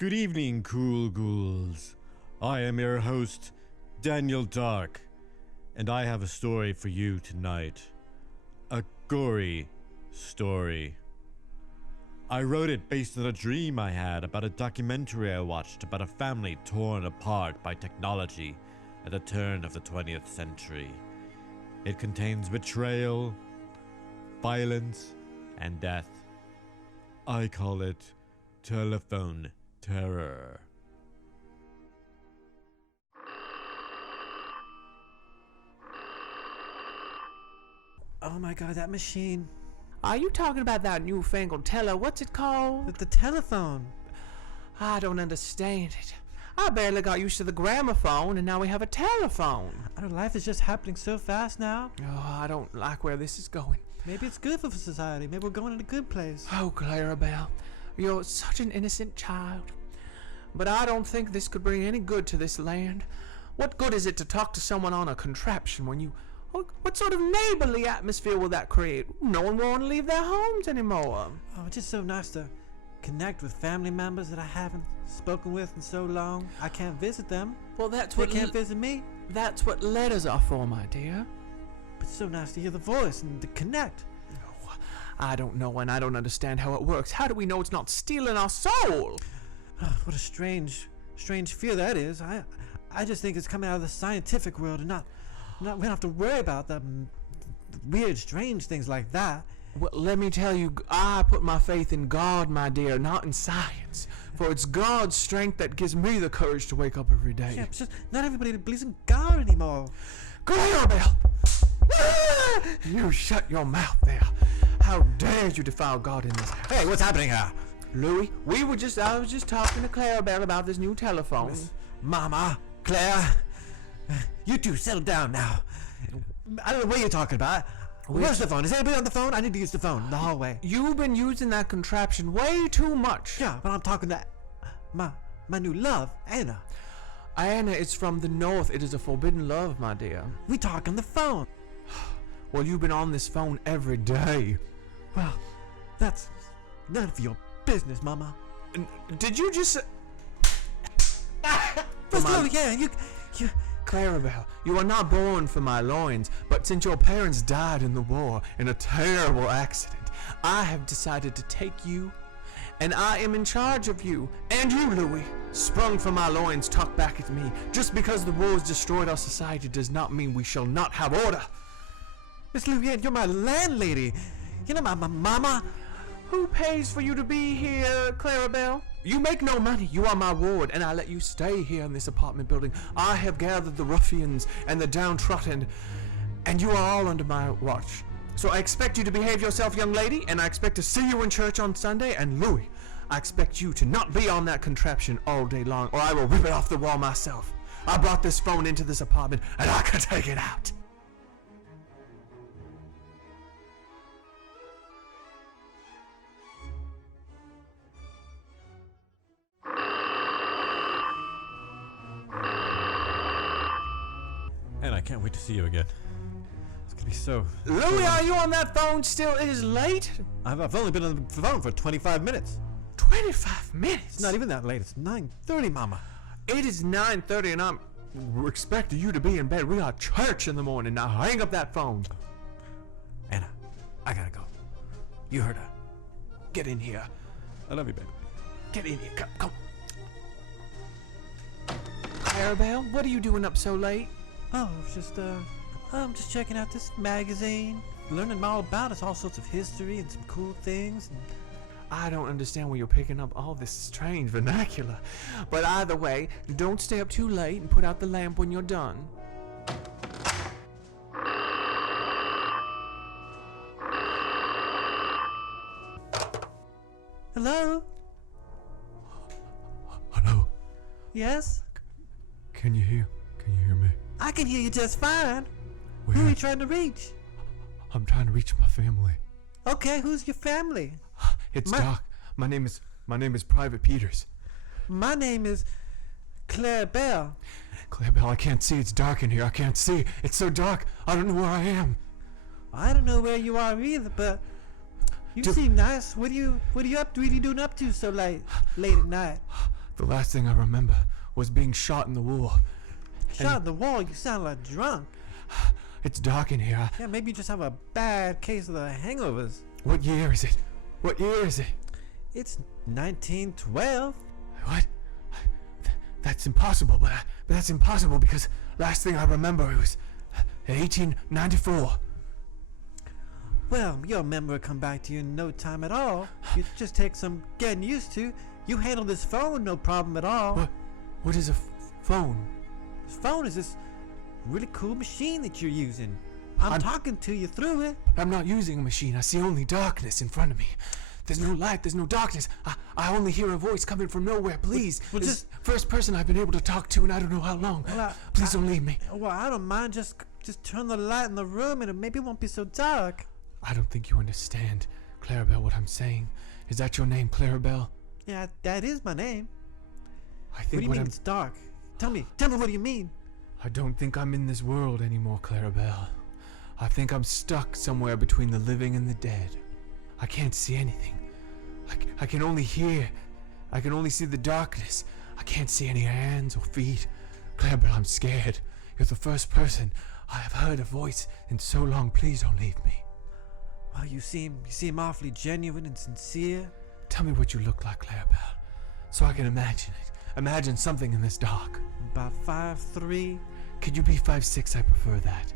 Good evening, cool ghouls. I am your host, Daniel Dark, and I have a story for you tonight. A gory story. I wrote it based on a dream I had about a documentary I watched about a family torn apart by technology at the turn of the 20th century. It contains betrayal, violence, and death. I call it telephone terror. Oh my god, that machine. Are you talking about that newfangled what's it called? The telephone. I don't understand it. I barely got used to the gramophone, and now we have a telephone. Our life is just happening so fast now. Oh, I don't like where this is going. Maybe it's good for society. Maybe we're going in a good place. Oh, Clarabelle, you're such an innocent child. But I don't think this could bring any good to this land. What good is it to talk to someone on a contraption when you... What sort of neighborly atmosphere will that create? No one will want to leave their homes anymore. Oh, it's just so nice to connect with family members that I haven't spoken with in so long. I can't visit them. Well, that's They what... can't visit me. That's what letters are for, my dear. But it's so nice to hear the voice and to connect. No, I don't know, and I don't understand how it works. How do we know it's not stealing our soul? What a strange fear that is. I just think it's coming out of the scientific world and not we don't have to worry about the weird, strange things like that. Well, let me tell you, I put my faith in God, my dear, not in science. For it's God's strength that gives me the courage to wake up every day. Yeah, it's just not everybody believes in God anymore. Clarabelle! You shut your mouth there. How dare you defile God in this house? Hey, what's happening here? Louis, I was just talking to Clarabelle about this new telephone. Mama, Claire, you two settle down now. I don't know what you're talking about. Where's the phone? Is anybody on the phone? I need to use the phone in the hallway. You've been using that contraption way too much. Yeah, but I'm talking to my new love, Anna. Anna is from the north. It is a forbidden love, my dear. We talk on the phone. Well, you've been on this phone every day. Well, that's none of your business, Mama. Did you just... Let's go, yeah, you... Clarabelle, you are not born for my loins, but since your parents died in the war in a terrible accident, I have decided to take you, and I am in charge of you. And you, Louis, sprung from my loins, talk back at me. Just because the wars destroyed our society does not mean we shall not have order. Miss Louvienne, you're my landlady. You're not my mama. Who pays for you to be here, Clarabelle? You make no money. You are my ward, and I let you stay here in this apartment building. I have gathered the ruffians and the downtrodden, and you are all under my watch. So I expect you to behave yourself, young lady, and I expect to see you in church on Sunday. And Louis, I expect you to not be on that contraption all day long, or I will rip it off the wall myself. I brought this phone into this apartment, and I can take it out. And I can't wait to see you again. It's gonna be so... Louis, are you on that phone still? It is late. I've only been on the phone for 25 minutes. 25 minutes? It's not even that late. It's 9:30, Mama. It is 9:30 and I'm expecting you to be in bed. We got church in the morning. Now hang up that phone. Anna, I gotta go. You heard her. Get in here. I love you, baby. Get in here. Come. Clarabelle, what are you doing up so late? Oh, it's just, I'm just checking out this magazine. Learning all about it. All sorts of history and some cool things. And I don't understand where you're picking up all this strange vernacular. But either way, don't stay up too late and put out the lamp when you're done. Hello? Hello? Yes? Can you hear me? I can hear you just fine. Where? Who are you trying to reach? I'm trying to reach my family. Okay, who's your family? It's Doc. My name is Private Peters. My name is Clarabelle. Clarabelle, I can't see. It's dark in here. I can't see. It's so dark. I don't know where I am. I don't know where you are either, but you seem nice. What are you doing up to so late at night? The last thing I remember was being shot in the wall. Shot in the wall? You sound like drunk. It's dark in here. Yeah, maybe you just have a bad case of the hangovers. What year is it? What year is it? It's 1912. What? That's impossible, but that's impossible because last thing I remember it was 1894. Well, your memory will come back to you in no time at all. You just take some getting used to. You handle this phone no problem at all. What is a phone? This phone is this really cool machine that you're using. I'm talking to you through it. I'm not using a machine. I see only darkness in front of me. There's no light. There's no darkness. I only hear a voice coming from nowhere. Please. Well, this first person I've been able to talk to in I don't know how long. Well, Please don't leave me. Well, I don't mind. Just turn the light in the room and it maybe won't be so dark. I don't think you understand, Clarabelle, what I'm saying. Is that your name, Clarabelle? Yeah, that is my name. I think What do you mean it's dark? Tell me what do you mean? I don't think I'm in this world anymore, Clarabelle. I think I'm stuck somewhere between the living and the dead. I can't see anything. I can only hear. I can only see the darkness. I can't see any hands or feet. Clarabelle, I'm scared. You're the first person I have heard a voice in so long. Please don't leave me. Well, you seem awfully genuine and sincere. Tell me what you look like, Clarabelle, so I can imagine it. Imagine something in this dark. About 5'3". Could you be 5'6"? I prefer that.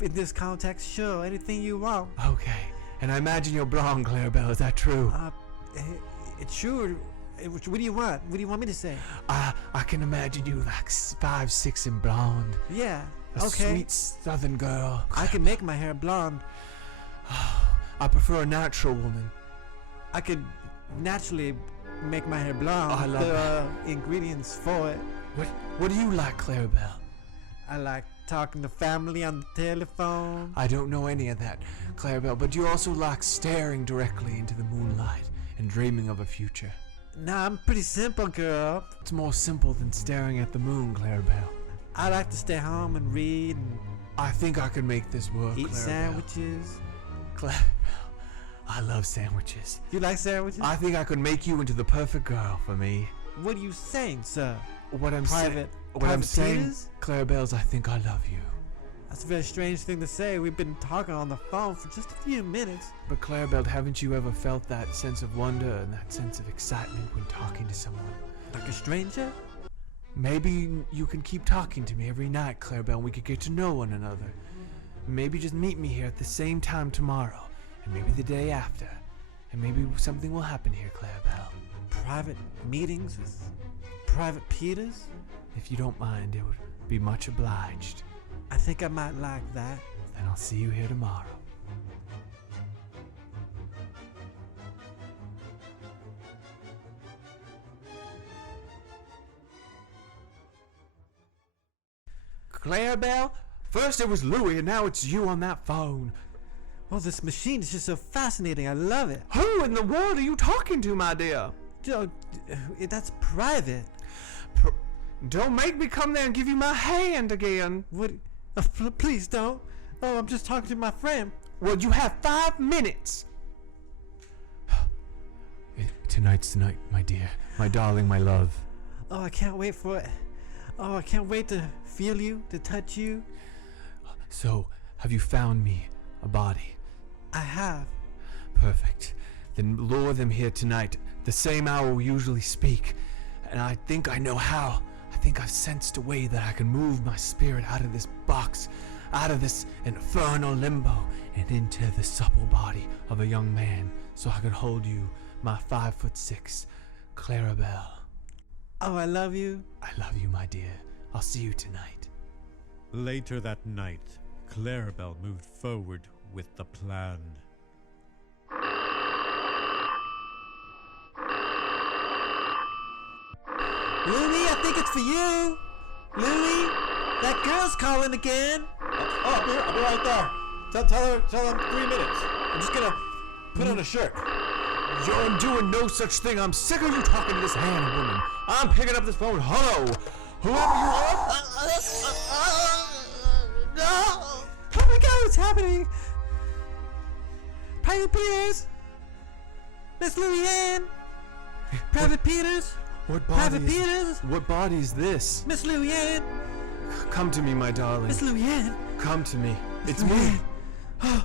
In this context, sure, anything you want. Okay. And I imagine you're blonde, Clarabelle. Is that true? It's sure. What do you want? What do you want me to say? I can imagine you like 5'6" and blonde. Yeah. A Okay. sweet southern girl. I can make my hair blonde. I prefer a natural woman. I could naturally make my hair blonde. Oh, I love there are ingredients for it. What do you like, Clarabelle? I like talking to family on the telephone. I don't know any of that, Clarabelle, but do you also like staring directly into the moonlight and dreaming of a future? Nah, I'm pretty simple, girl. It's more simple than staring at the moon, Clarabelle. I like to stay home and read and I think I could make this work, eat Clarabelle. sandwiches. Clarabelle, I love sandwiches. You like sandwiches? I think I could make you into the perfect girl for me. What are you saying, sir? What I'm saying, Private Peters? Clarabelle's, I think I love you. That's a very strange thing to say. We've been talking on the phone for just a few minutes. But Clarabelle, haven't you ever felt that sense of wonder and that sense of excitement when talking to someone? Like a stranger? Maybe you can keep talking to me every night, Clarabelle, and we could get to know one another. Maybe just meet me here at the same time tomorrow, and maybe the day after, and maybe something will happen here, Clarabelle. Private meetings with Private Peters? If you don't mind, it would be much obliged. I think I might like that. Then I'll see you here tomorrow. Clarabelle? First it was Louie, and now it's you on that phone. Well, this machine is just so fascinating. I love it. Who in the world are you talking to, my dear? That's private. Don't make me come there and give you my hand again. What? Please don't. Oh, I'm just talking to my friend. Well, you have 5 minutes. Tonight's the night, my dear. My darling, my love. Oh, I can't wait for it. Oh, I can't wait to feel you, to touch you. So, have you found me a body? I have. Perfect. Then lure them here tonight, the same hour we usually speak. And I think I know how. I think I've sensed a way that I can move my spirit out of this box, out of this infernal limbo, and into the supple body of a young man, so I can hold you, my 5'6", Clarabelle. Oh, I love you. I love you, my dear. I'll see you tonight. Later that night, Clarabelle moved forward with the plan. Louie, I think it's for you. Louie, that girl's calling again. I'll be right there. Tell him 3 minutes. I'm just gonna put on a shirt. You're doing no such thing. I'm sick of you talking to this hand woman. I'm picking up this phone. Hello, whoever you are. Oh my God, what's happening? Private Peters, Miss Louie Ann, Private Peters. What body Private is Peters! What body is this? Miss Luann! Come to me, my darling. Miss Luann! Come to me. It's Luann. me.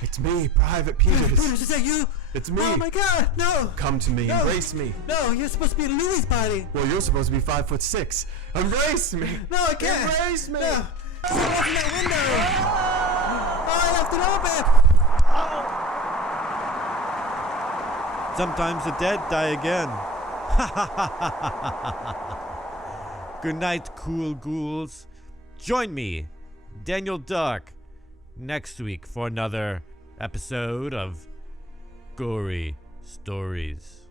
It's me, Private Private Peters. Peters, is that you? It's me. Oh my god, no! Come to me. No. Embrace me. No, you're supposed to be in Louis' body! Well, you're supposed to be 5'6". Embrace me. No, I can't! Embrace me. No! Open that window! Oh, I left it open! Sometimes the dead die again. Good night, cool ghouls. Join me, Daniel Dark, next week for another episode of Gory Stories.